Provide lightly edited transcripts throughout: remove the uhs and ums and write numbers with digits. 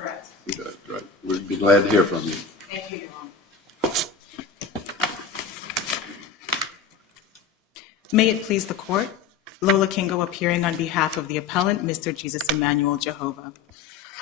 correct. That's right. We'd be glad to hear from you. Thank you, Your Honor. May it please the Court, Lola Kingo appearing on behalf of the appellant, Mr. Jesus Emmanuel Jehovah.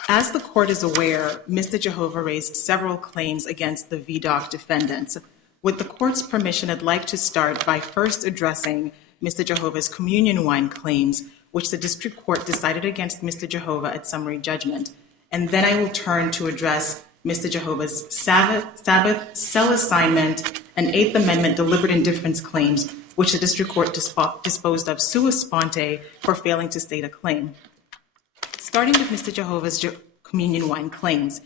As the Court is aware, Mr. Jehovah raised several claims against the VDOC defendants. With the Court's permission, I'd like to start by first addressing Mr. Jehovah's communion wine claims, which the District Court decided against Mr. Jehovah at summary judgment. And then I will turn to address Mr. Jehovah's Sabbath, cell assignment, and Eighth Amendment deliberate indifference claims, which the District Court disposed of sua sponte for failing to state a claim. Starting with Mr. Jehovah's communion wine claims,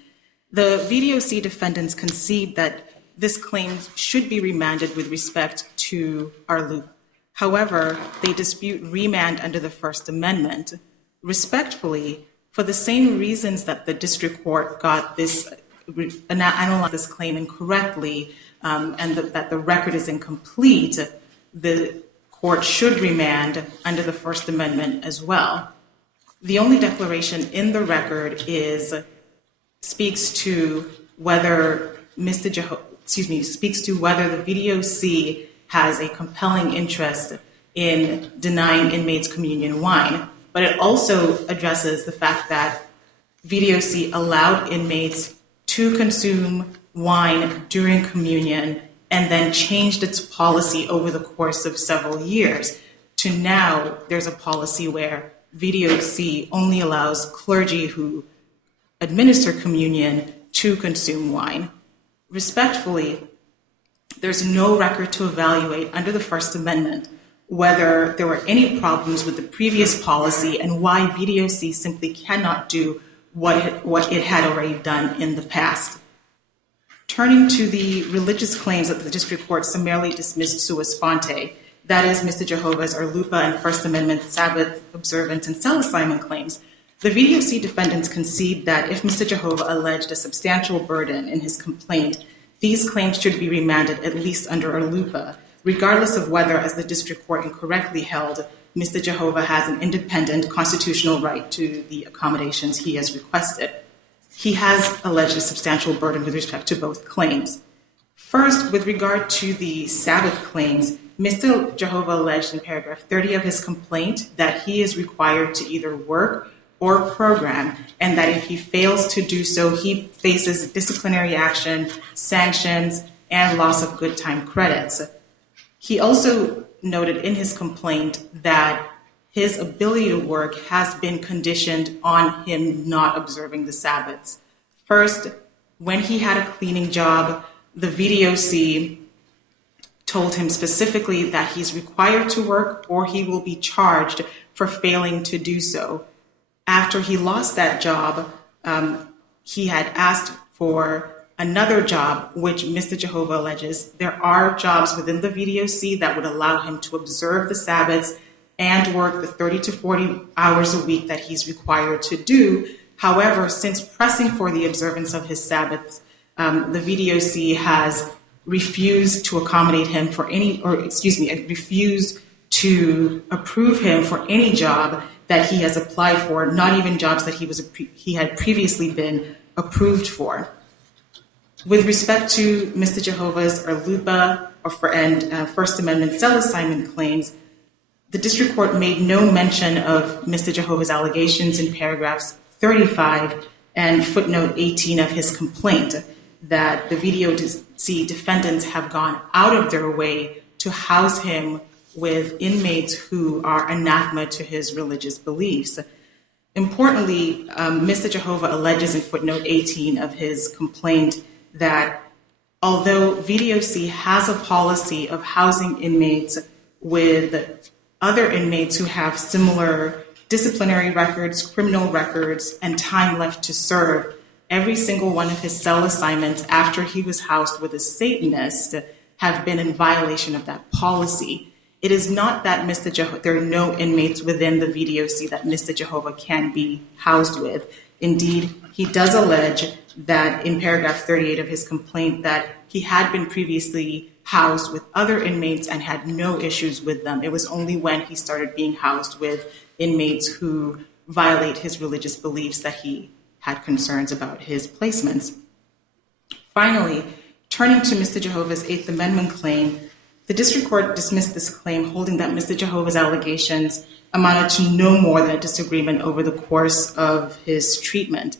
the VDOC defendants concede that this claim should be remanded with respect to our loop. However, they dispute remand under the First Amendment. Respectfully, for the same reasons that the District Court got this, analyzed this claim incorrectly, and that the record is incomplete, the Court should remand under the First Amendment as well. The only declaration in the record speaks to whether speaks to whether the VDOC has a compelling interest in denying inmates communion wine, but it also addresses the fact that VDOC allowed inmates to consume wine during communion and then changed its policy over the course of several years to now there's a policy where VDOC only allows clergy who administer communion to consume wine. Respectfully, there's no record to evaluate under the First Amendment whether there were any problems with the previous policy and why VDOC simply cannot do what it had already done in the past. Turning to the religious claims that the District Court summarily dismissed sua sponte, that is Mr. Jehovah's Arlupa and First Amendment Sabbath observance and cell assignment claims, the VDOC defendants concede that if Mr. Jehovah alleged a substantial burden in his complaint, these claims should be remanded at least under Arlupa, regardless of whether, as the District Court incorrectly held, Mr. Jehovah has an independent constitutional right to the accommodations he has requested. He has alleged a substantial burden with respect to both claims. First, with regard to the Sabbath claims, Mr. Jehovah alleged in paragraph 30 of his complaint that he is required to either work or program, and that if he fails to do so, he faces disciplinary action, sanctions, and loss of good time credits. He also noted in his complaint that his ability to work has been conditioned on him not observing the Sabbaths. First, when he had a cleaning job, the VDOC told him specifically that he's required to work or he will be charged for failing to do so. After he lost that job, he had asked for another job, which Mr. Jehovah alleges there are jobs within the VDOC that would allow him to observe the Sabbaths and work the 30 to 40 hours a week that he's required to do. However, since pressing for the observance of his Sabbaths, the VDOC has refused to accommodate him for refused to approve him for any job that he has applied for, not even jobs that he had previously been approved for. With respect to Mr. Jehovah's Arlupa and First Amendment cell assignment claims, the District Court made no mention of Mr. Jehovah's allegations in paragraphs 35 and footnote 18 of his complaint that the VDOC defendants have gone out of their way to house him with inmates who are anathema to his religious beliefs. Importantly, Mr. Jehovah alleges in footnote 18 of his complaint that although VDOC has a policy of housing inmates with other inmates who have similar disciplinary records, criminal records, and time left to serve, every single one of his cell assignments after he was housed with a Satanist have been in violation of that policy. It is not that there are no inmates within the VDOC that Mr. Jehovah can be housed with. Indeed, he does allege that in paragraph 38 of his complaint that he had been previously housed with other inmates and had no issues with them. It was only when he started being housed with inmates who violate his religious beliefs that he had concerns about his placements. Finally, turning to Mr. Jehovah's Eighth Amendment claim, the district court dismissed this claim, holding that Mr. Jehovah's allegations amounted to no more than a disagreement over the course of his treatment.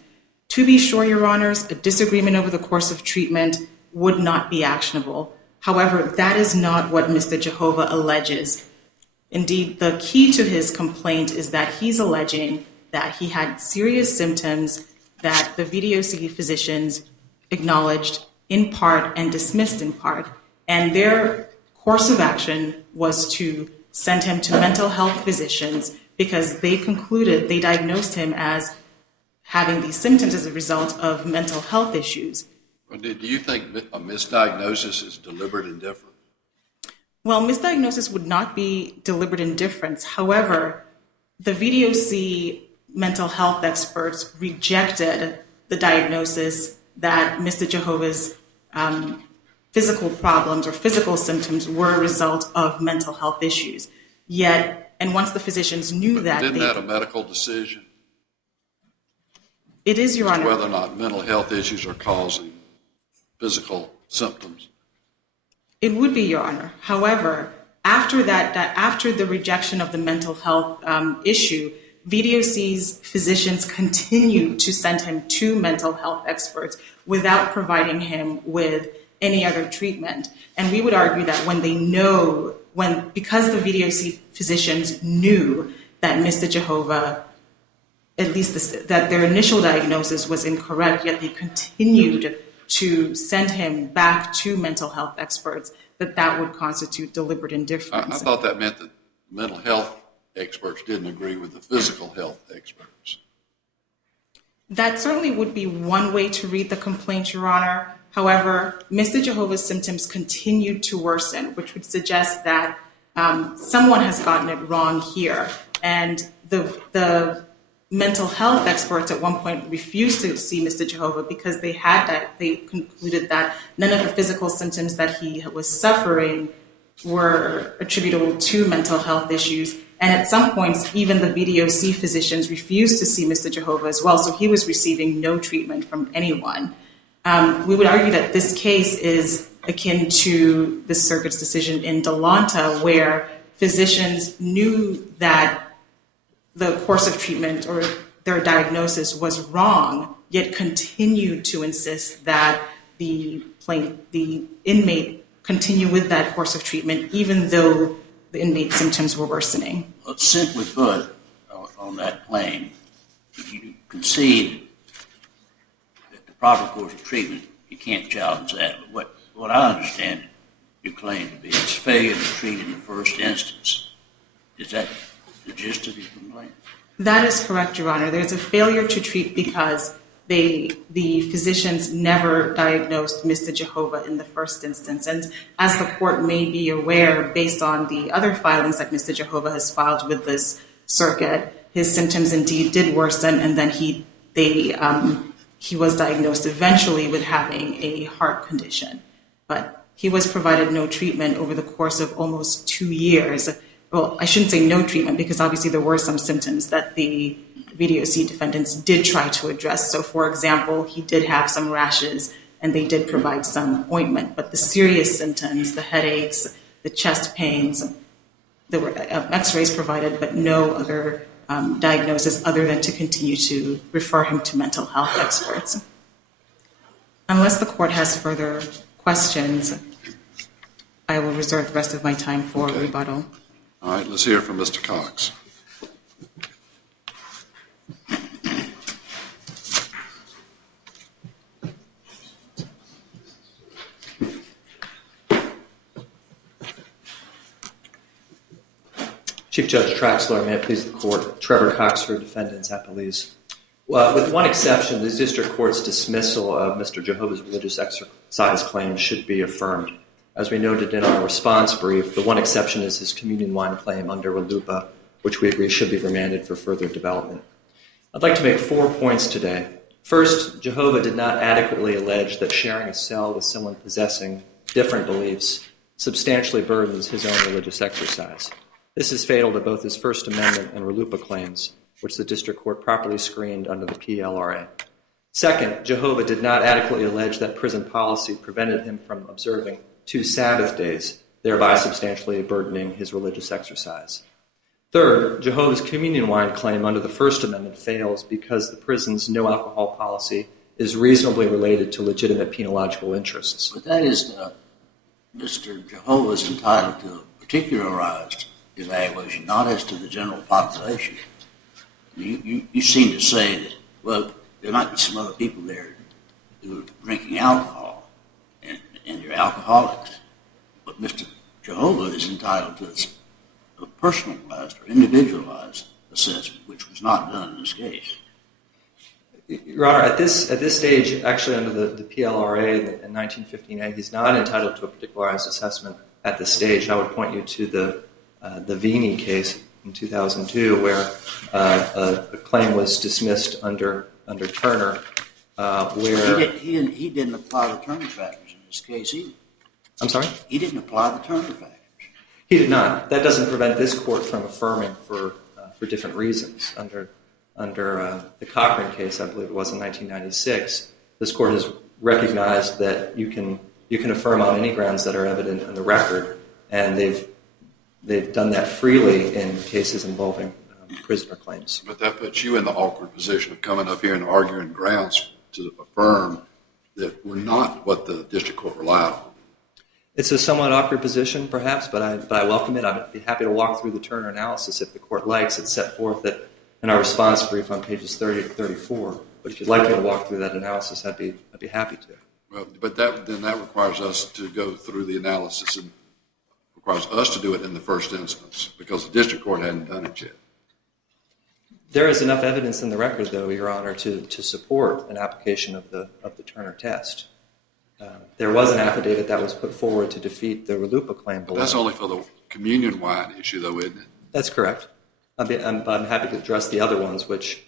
To be sure, Your Honors, a disagreement over the course of treatment would not be actionable. However, that is not what Mr. Jehovah alleges. Indeed, the key to his complaint is that he's alleging that he had serious symptoms that the VDOC physicians acknowledged in part and dismissed in part, and their course of action was to send him to mental health physicians because they diagnosed him as having these symptoms as a result of mental health issues. Do you think a misdiagnosis is deliberate indifference? Well, misdiagnosis would not be deliberate indifference. However, the VDOC mental health experts rejected the diagnosis that Mr. Jehovah's physical problems or physical symptoms were a result of mental health issues. Yet, and once the physicians knew that... Isn't that a medical decision? It is, Your Honor. Whether or not mental health issues are causing physical symptoms. It would be, Your Honor. However, after the rejection of the mental health issue, VDOC's physicians continued to send him to mental health experts without providing him with any other treatment. And we would argue that because the VDOC physicians knew that Mr. Jehovah, at least that their initial diagnosis was incorrect, yet they continued to send him back to mental health experts, that would constitute deliberate indifference. I thought that meant that mental health experts didn't agree with the physical health experts. That certainly would be one way to read the complaint, Your Honor. However, Mr. Jehovah's symptoms continued to worsen, which would suggest that someone has gotten it wrong here. And the mental health experts at one point refused to see Mr. Jehovah because they concluded that none of the physical symptoms that he was suffering were attributable to mental health issues. And at some points, even the VDOC physicians refused to see Mr. Jehovah as well, so he was receiving no treatment from anyone. We would argue that this case is akin to the circuit's decision in Delonta, where physicians knew that the course of treatment or their diagnosis was wrong, yet continued to insist that the inmate continue with that course of treatment, even though the inmate's symptoms were worsening. Well, simply put, on that claim, you concede that the proper course of treatment, you can't challenge that. But what I understand your claim to be is failure to treat in the first instance. Is that the gist of your complaint? That is correct, Your Honor. There's a failure to treat because the physicians never diagnosed Mr. Jehovah in the first instance. And as the court may be aware, based on the other filings that Mr. Jehovah has filed with this circuit, his symptoms indeed did worsen, and then he was diagnosed eventually with having a heart condition. But he was provided no treatment over the course of almost 2 years. Well, I shouldn't say no treatment because obviously there were some symptoms that the VDOC defendants did try to address. So, for example, he did have some rashes and they did provide some ointment. But the serious symptoms, the headaches, the chest pains, there were x-rays provided, but no other diagnosis other than to continue to refer him to mental health experts. Unless the court has further questions, I will reserve the rest of my time for rebuttal. All right, let's hear from Mr. Cox. Chief Judge Traxler, may it please the court. Trevor Cox for defendants appellees. Well, with one exception, the district court's dismissal of Mr. Jehovah's religious exercise claim should be affirmed. As we noted in our response brief, the one exception is his communion wine claim under RLUIPA, which we agree should be remanded for further development. I'd like to make 4 points today. First, Jehovah did not adequately allege that sharing a cell with someone possessing different beliefs substantially burdens his own religious exercise. This is fatal to both his First Amendment and RLUIPA claims, which the district court properly screened under the PLRA. Second, Jehovah did not adequately allege that prison policy prevented him from observing 2 Sabbath days, thereby substantially burdening his religious exercise. Third, Jehovah's communion wine claim under the First Amendment fails because the prison's no alcohol policy is reasonably related to legitimate penological interests. But that is, Mr. Jehovah is entitled to a particularized evaluation, not as to the general population. You seem to say that, well, there might be some other people there who are drinking alcohol, and they're alcoholics. But Mr. Jehovah is entitled to a personalized or individualized assessment, which was not done in this case. Your Honor, at this stage, actually under the PLRA in 1915A, he's not entitled to a particularized assessment at this stage. I would point you to the Vini case in 2002, where a claim was dismissed under Turner, where he didn't apply the Turner factors in this case either. I'm sorry? He didn't apply the Turner factors. He did not. That doesn't prevent this court from affirming for different reasons. Under the Cochrane case, I believe it was in 1996, this court has recognized that you can affirm on any grounds that are evident in the record, and they've done that freely in cases involving prisoner claims. But that puts you in the awkward position of coming up here and arguing grounds to affirm that were not what the district court relied on. It's a somewhat awkward position, perhaps, but I welcome it. I'd be happy to walk through the Turner analysis if the court likes. It's set forth in our response brief on pages 30 to 34. But if you'd like me to walk through that analysis, I'd be happy to. Well, but that requires us to go through the analysis and requires us to do it in the first instance because the district court hadn't done it yet. There is enough evidence in the record, though, Your Honor, to support an application of the Turner test. There was an affidavit that was put forward to defeat the RLUIPA claim below. But that's only for the communion wine issue, though, isn't it? That's correct. I'm happy to address the other ones, which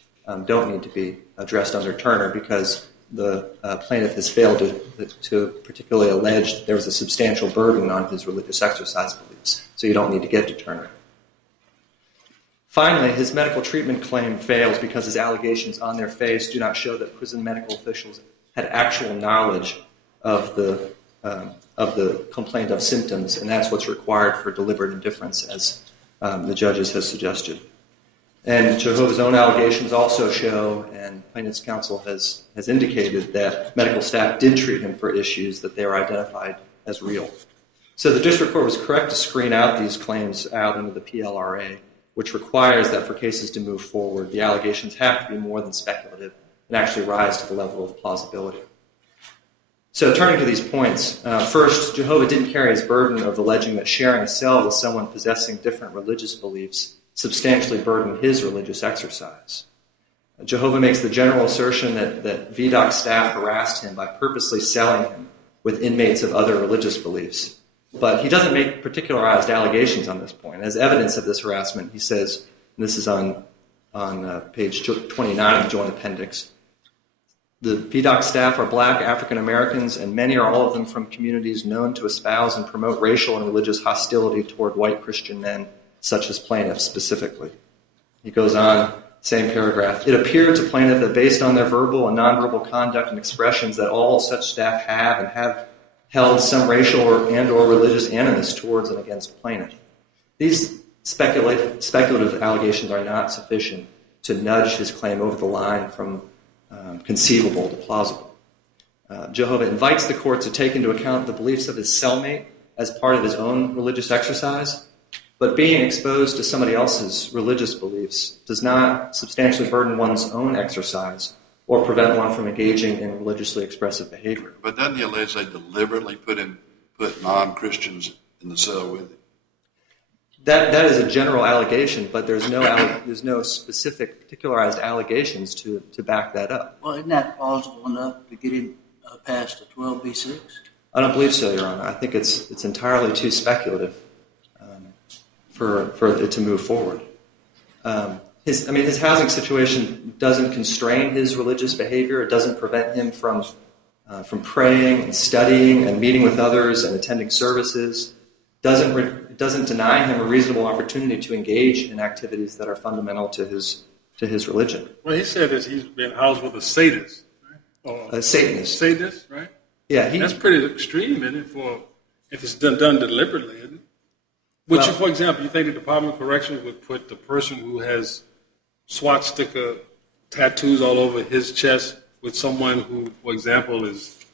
don't need to be addressed under Turner because the plaintiff has failed to particularly allege that there was a substantial burden on his religious exercise beliefs. So you don't need to get to Turner. Finally, his medical treatment claim fails because his allegations on their face do not show that prison medical officials had actual knowledge of the complaint of symptoms, and that's what's required for deliberate indifference, as the judges have suggested. And Jehovah's own allegations also show, and plaintiff's counsel has indicated, that medical staff did treat him for issues that they were identified as real. So the district court was correct to screen out these claims out under the PLRA, which requires that for cases to move forward, the allegations have to be more than speculative and actually rise to the level of plausibility. So turning to these points, first, Jehovah didn't carry his burden of alleging that sharing a cell with someone possessing different religious beliefs substantially burdened his religious exercise. Jehovah makes the general assertion that VDOC staff harassed him by purposely selling him with inmates of other religious beliefs. But he doesn't make particularized allegations on this point. As evidence of this harassment, he says, and this is on page 29 of the Joint Appendix, the VDOC staff are black African Americans, and many or all of them from communities known to espouse and promote racial and religious hostility toward white Christian men, such as plaintiffs specifically. He goes on, same paragraph. It appeared to plaintiff that based on their verbal and nonverbal conduct and expressions that all such staff have and have held some racial and or religious animus towards and against plaintiff. These speculative allegations are not sufficient to nudge his claim over the line from conceivable to plausible. Jehovah invites the court to take into account the beliefs of his cellmate as part of his own religious exercise, but being exposed to somebody else's religious beliefs does not substantially burden one's own exercise or prevent one from engaging in religiously expressive behavior. But doesn't he allege they deliberately put non-Christians in the cell with him? That is a general allegation, but there's no specific particularized allegations to back that up. Well, isn't that plausible enough to get him past the 12b6? I don't believe so, Your Honor. I think it's entirely too speculative for it to move forward. His housing situation doesn't constrain his religious behavior. It doesn't prevent him from praying and studying and meeting with others and attending services. It doesn't deny him a reasonable opportunity to engage in activities that are fundamental to his religion. Well, he said that he's been housed with a sadist. Right? A Satanist. Satanist, right? Yeah, That's pretty extreme, isn't it? If it's done deliberately, isn't it? Which, for example, you think the Department of Corrections would put the person who has swastika tattoos all over his chest with someone who, for example, is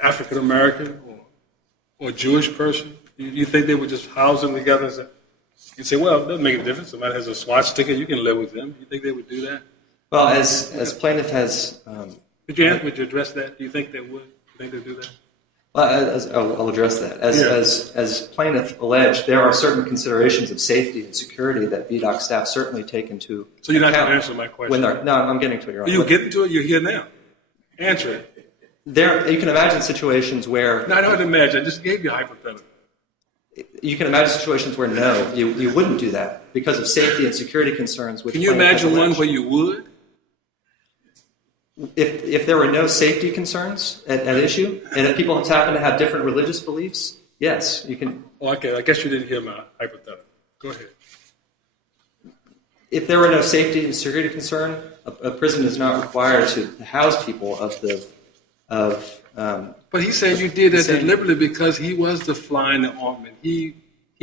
African American or Jewish person? You think they would just house them together and say, well, it doesn't make a difference. Somebody has a swastika, you can live with them. You think they would do that? Well, as plaintiff has... Would you address that? Do you think they would? You think they'd do that? Well, I'll address that. As plaintiff alleged, there are certain considerations of safety and security that VDOC staff certainly take into account. So you're not going to answer my question? No, I'm getting to it, Your Honor. Are you getting to it? You're here now. Answer it. You can imagine situations where... No, I don't imagine. I just gave you a hypothetical. You can imagine situations where, no, you wouldn't do that because of safety and security concerns. Which can you imagine one where you would? If there were no safety concerns at issue, and if people happen to have different religious beliefs, yes, you can. Oh, okay, I guess you didn't hear my hypothetical. Go ahead. If there were no safety and security concern, a prison is not required to house people But he said you did that deliberately because he was the fly in the ointment. He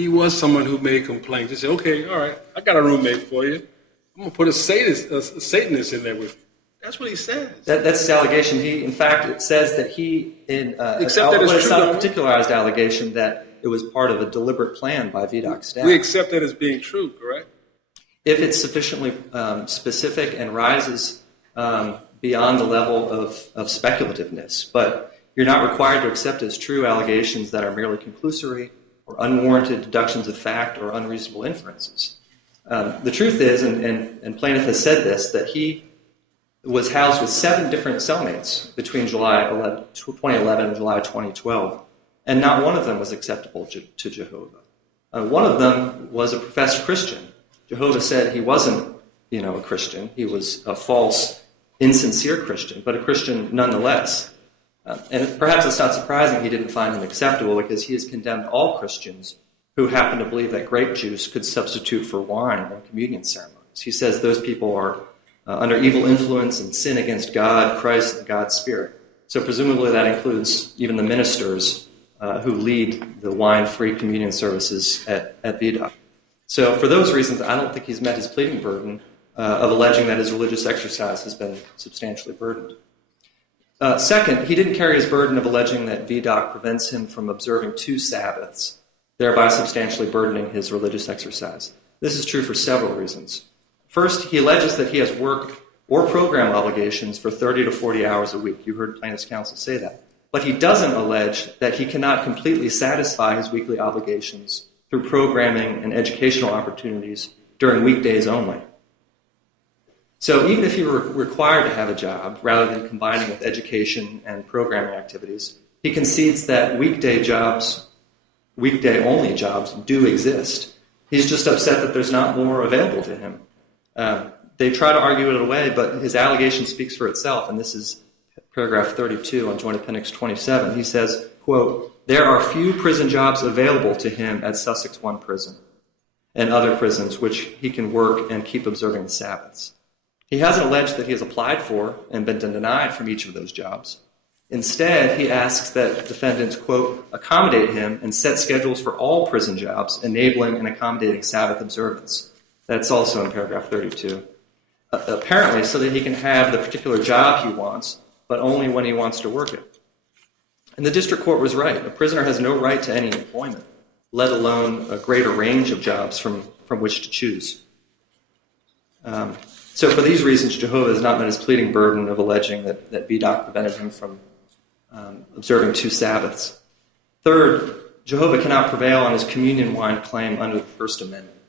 was someone who made complaints. He said, okay, all right, I got a roommate for you. I'm going to put a Satanist in there with you. That's what he says. That's his allegation. In fact, it says that it's not a particularized allegation that it was part of a deliberate plan by VDOC staff. We accept that as being true, correct? If it's sufficiently specific and rises beyond the level of speculativeness. But you're not required to accept as true allegations that are merely conclusory or unwarranted deductions of fact or unreasonable inferences. The truth is, and plaintiff has said this, that he was housed with 7 different cellmates between July 2011 and July 2012, and not one of them was acceptable to Jehovah. One of them was a professed Christian. Jehovah said he wasn't, a Christian. He was a false, insincere Christian, but a Christian nonetheless. And perhaps it's not surprising he didn't find him acceptable because he has condemned all Christians who happen to believe that grape juice could substitute for wine in communion ceremonies. He says those people are under evil influence and sin against God, Christ, and God's Spirit. So presumably that includes even the ministers who lead the wine-free communion services at VDOC. So for those reasons, I don't think he's met his pleading burden of alleging that his religious exercise has been substantially burdened. Second, he didn't carry his burden of alleging that VDOC prevents him from observing 2 Sabbaths, thereby substantially burdening his religious exercise. This is true for several reasons. First, he alleges that he has work or program obligations for 30 to 40 hours a week. You heard plaintiff's counsel say that. But he doesn't allege that he cannot completely satisfy his weekly obligations through programming and educational opportunities during weekdays only. So even if he were required to have a job, rather than combining with education and programming activities, he concedes that weekday-only jobs do exist. He's just upset that there's not more available to him. They try to argue it away, but his allegation speaks for itself, and this is paragraph 32 on Joint Appendix 27. He says, quote, "There are few prison jobs available to him at Sussex 1 prison and other prisons which he can work and keep observing the Sabbaths." He hasn't alleged that he has applied for and been denied from each of those jobs. Instead, he asks that defendants, quote, "accommodate him and set schedules for all prison jobs, enabling and accommodating Sabbath observance." That's also in paragraph 32. Apparently, so that he can have the particular job he wants, but only when he wants to work it. And the district court was right. A prisoner has no right to any employment, let alone a greater range of jobs from which to choose. So for these reasons, Jehovah has not met his pleading burden of alleging that VDOC prevented him from observing 2 Sabbaths. Third, Jehovah cannot prevail on his communion wine claim under the First Amendment.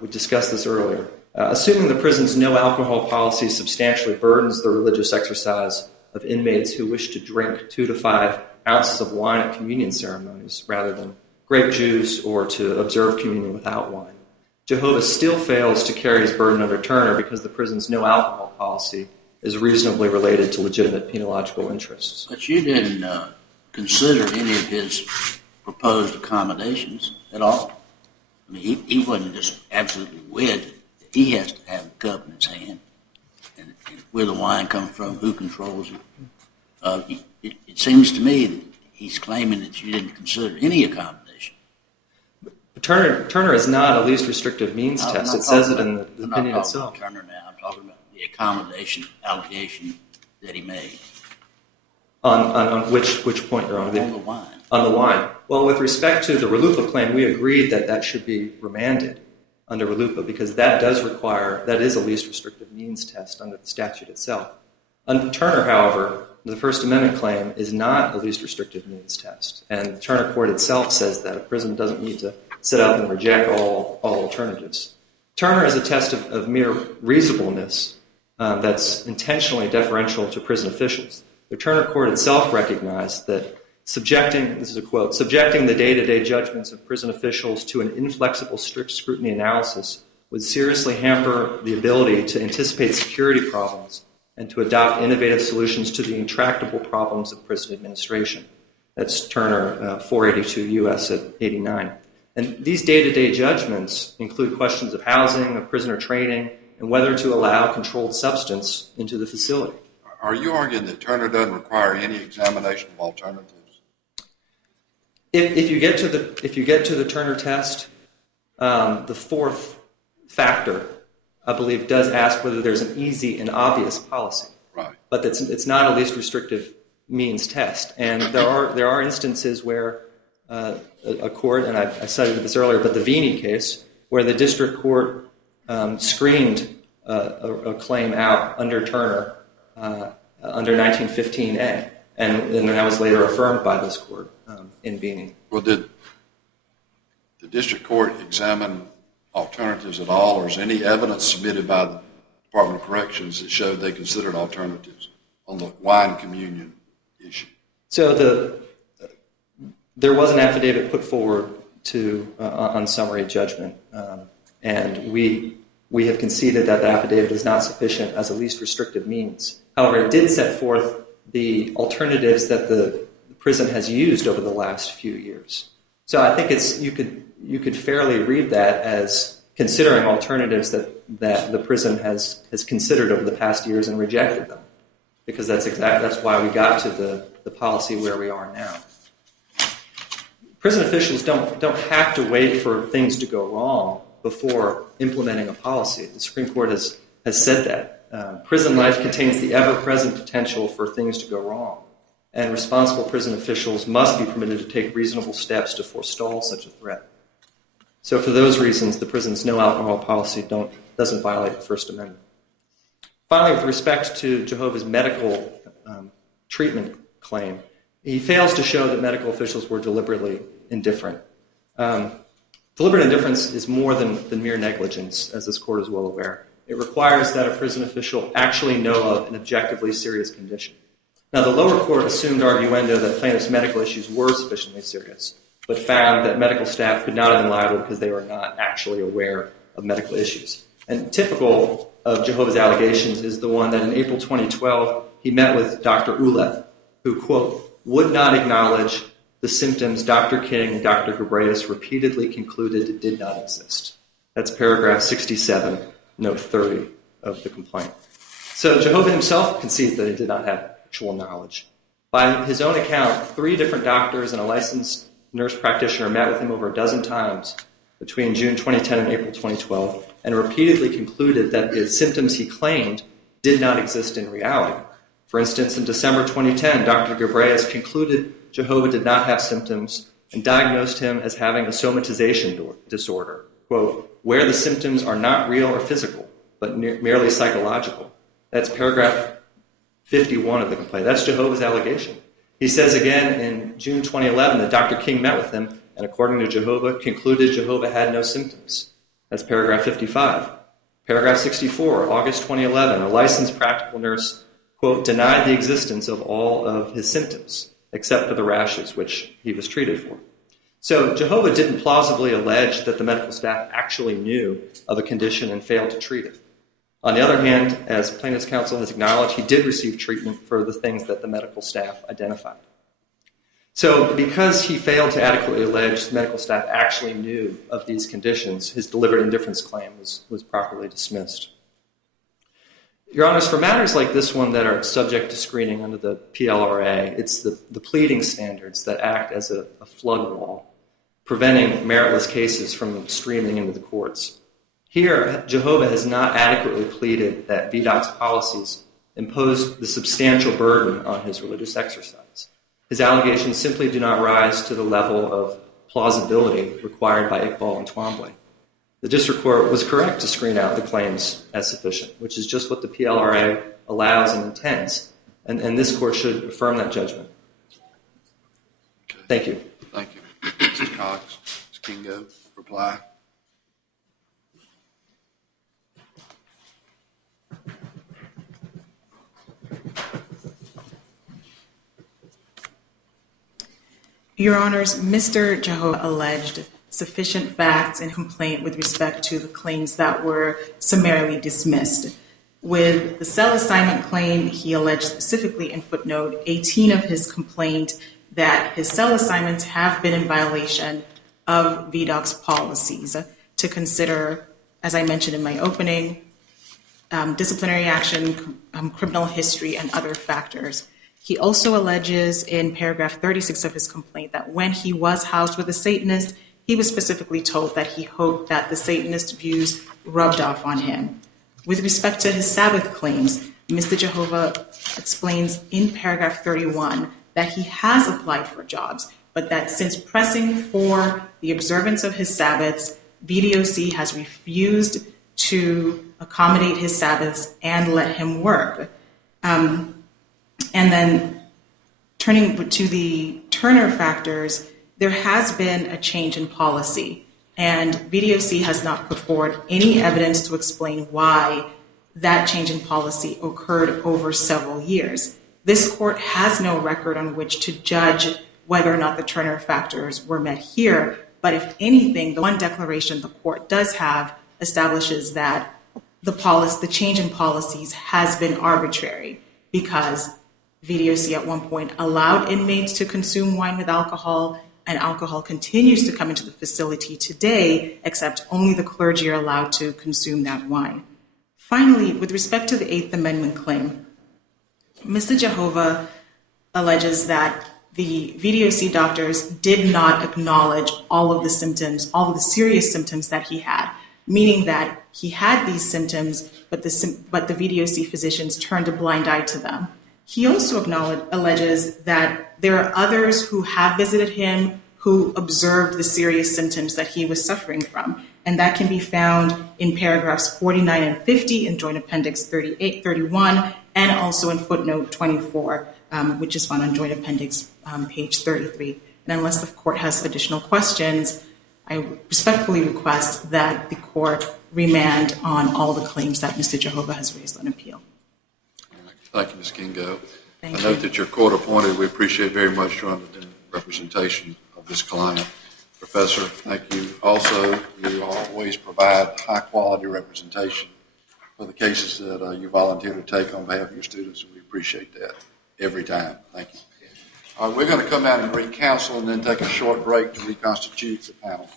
We discussed this earlier. Assuming the prison's no-alcohol policy substantially burdens the religious exercise of inmates who wish to drink 2 to 5 ounces of wine at communion ceremonies rather than grape juice or to observe communion without wine, Jehovah still fails to carry his burden under Turner because the prison's no-alcohol policy is reasonably related to legitimate penological interests. But you didn't consider any of his proposed accommodations at all. I mean, he wasn't just absolutely wed. He has to have the cup in his hand. and where the wine comes from, who controls it. It seems to me that he's claiming that you didn't consider any accommodation. Turner is not a least restrictive means test. It says it in the opinion itself. I'm not talking about Turner now. I'm talking about the accommodation allegation that he made. On which point, Your Honor? On the wine. On the wine. Well, with respect to the RLUIPA claim, we agreed that should be remanded under RLUIPA because that is a least restrictive means test under the statute itself. Under Turner, however, the First Amendment claim is not a least restrictive means test. And the Turner court itself says that a prison doesn't need to sit up and reject all alternatives. Turner is a test of mere reasonableness that's intentionally deferential to prison officials. The Turner court itself recognized that subjecting the day-to-day judgments of prison officials to an inflexible strict scrutiny analysis would seriously hamper the ability to anticipate security problems and to adopt innovative solutions to the intractable problems of prison administration. That's Turner 482 U.S. at 89. And these day-to-day judgments include questions of housing, of prisoner training, and whether to allow controlled substance into the facility. Are you arguing that Turner doesn't require any examination of alternatives? If you get to the Turner test, the fourth factor, I believe, does ask whether there's an easy and obvious policy. Right. But it's not a least restrictive means test. And there are instances where a court, and I cited this earlier, but the Veeney case, where the district court screened a claim out under Turner under 1915A, and that was later affirmed by this court in Veeney. Well, did the district court examine alternatives at all, or is any evidence submitted by the Department of Corrections that showed they considered alternatives on the wine communion issue? So there was an affidavit put forward on summary judgment, and we have conceded that the affidavit is not sufficient as a least restrictive means. However, it did set forth the alternatives that the prison has used over the last few years. So I think you could fairly read that as considering alternatives that the prison has considered over the past years and rejected them, because that's why we got to the policy where we are now. Prison officials don't have to wait for things to go wrong before implementing a policy. The Supreme Court has said that. Prison life contains the ever-present potential for things to go wrong, and responsible prison officials must be permitted to take reasonable steps to forestall such a threat. So for those reasons, the prison's no alcohol policy doesn't violate the First Amendment. Finally, with respect to Jehovah's medical treatment claim, he fails to show that medical officials were deliberately indifferent. Deliberate indifference is more than mere negligence, as this court is well aware. It requires that a prison official actually know of an objectively serious condition. Now, the lower court assumed arguendo that plaintiff's medical issues were sufficiently serious, but found that medical staff could not have been liable because they were not actually aware of medical issues. And typical of Jehovah's allegations is the one that in April 2012, he met with Dr. Uleth, who, quote, would not acknowledge the symptoms Dr. King and Dr. Gabreus repeatedly concluded did not exist. That's paragraph 67, note 30 of the complaint. So Jehovah himself concedes that he did not have actual knowledge. By his own account, 3 different doctors and a licensed nurse practitioner met with him over a dozen times between June 2010 and April 2012 and repeatedly concluded that the symptoms he claimed did not exist in reality. For instance, in December 2010, Dr. Gabreus concluded Jehovah did not have symptoms and diagnosed him as having a somatization disorder, quote, where the symptoms are not real or physical, but merely psychological. That's paragraph 51 of the complaint. That's Jehovah's allegation. He says again in June 2011 that Dr. King met with him and, according to Jehovah, concluded Jehovah had no symptoms. That's paragraph 55. Paragraph 64, August 2011, a licensed practical nurse, quote, denied the existence of all of his symptoms, except for the rashes, which he was treated for. So Jehovah didn't plausibly allege that the medical staff actually knew of a condition and failed to treat it. On the other hand, as plaintiff's counsel has acknowledged, he did receive treatment for the things that the medical staff identified. So because he failed to adequately allege the medical staff actually knew of these conditions, his deliberate indifference claim was properly dismissed. Your Honors, for matters like this one that are subject to screening under the PLRA, it's the pleading standards that act as a flood wall, preventing meritless cases from streaming into the courts. Here, Jehovah has not adequately pleaded that VDOC's policies impose the substantial burden on his religious exercise. His allegations simply do not rise to the level of plausibility required by Iqbal and Twombly. The district court was correct to screen out the claims as sufficient, which is just what the PLRA allows and intends, and this court should affirm that judgment. Okay. Thank you. Thank you. Mr. Cox, Ms. Kingo, reply. Your Honors, Mr. Jehovah alleged sufficient facts and complaint with respect to the claims that were summarily dismissed. With the cell assignment claim, he alleged specifically in footnote 18 of his complaint that his cell assignments have been in violation of VDOC's policies to consider, as I mentioned in my opening, disciplinary action, criminal history, and other factors. He also alleges in paragraph 36 of his complaint that when he was housed with a Satanist, he was specifically told that he hoped that the Satanist views rubbed off on him. With respect to his Sabbath claims, Mr. Jehovah explains in paragraph 31 that he has applied for jobs, but that since pressing for the observance of his Sabbaths, VDOC has refused to accommodate his Sabbaths and let him work. And then turning to the Turner factors, there has been a change in policy, and VDOC has not put forward any evidence to explain why that change in policy occurred over several years. This court has no record on which to judge whether or not the Turner factors were met here, but if anything, the one declaration the court does have establishes that the change in policies has been arbitrary because VDOC at one point allowed inmates to consume wine with alcohol, and alcohol continues to come into the facility today, except only the clergy are allowed to consume that wine. Finally, with respect to the Eighth Amendment claim, Mr. Jehovah alleges that the VDOC doctors did not acknowledge all of the symptoms, all of the serious symptoms that he had, meaning that he had these symptoms, but the VDOC physicians turned a blind eye to them. He also alleges that there are others who have visited him who observed the serious symptoms that he was suffering from, and that can be found in paragraphs 49 and 50 in Joint Appendix 38, 31, and also in footnote 24, which is found on Joint Appendix page 33. And unless the court has additional questions, I respectfully request that the court remand on all the claims that Mr. Jehovah has raised on appeal. Thank you, Ms. Kingo. Thank I you. note that you're court appointed. We appreciate very much your representation of this client. Professor, thank you. Also, you always provide high-quality representation for the cases that you volunteer to take on behalf of your students, and we appreciate that every time. Thank you. All right, we're going to come out and recounsel and then take a short break to reconstitute the panel.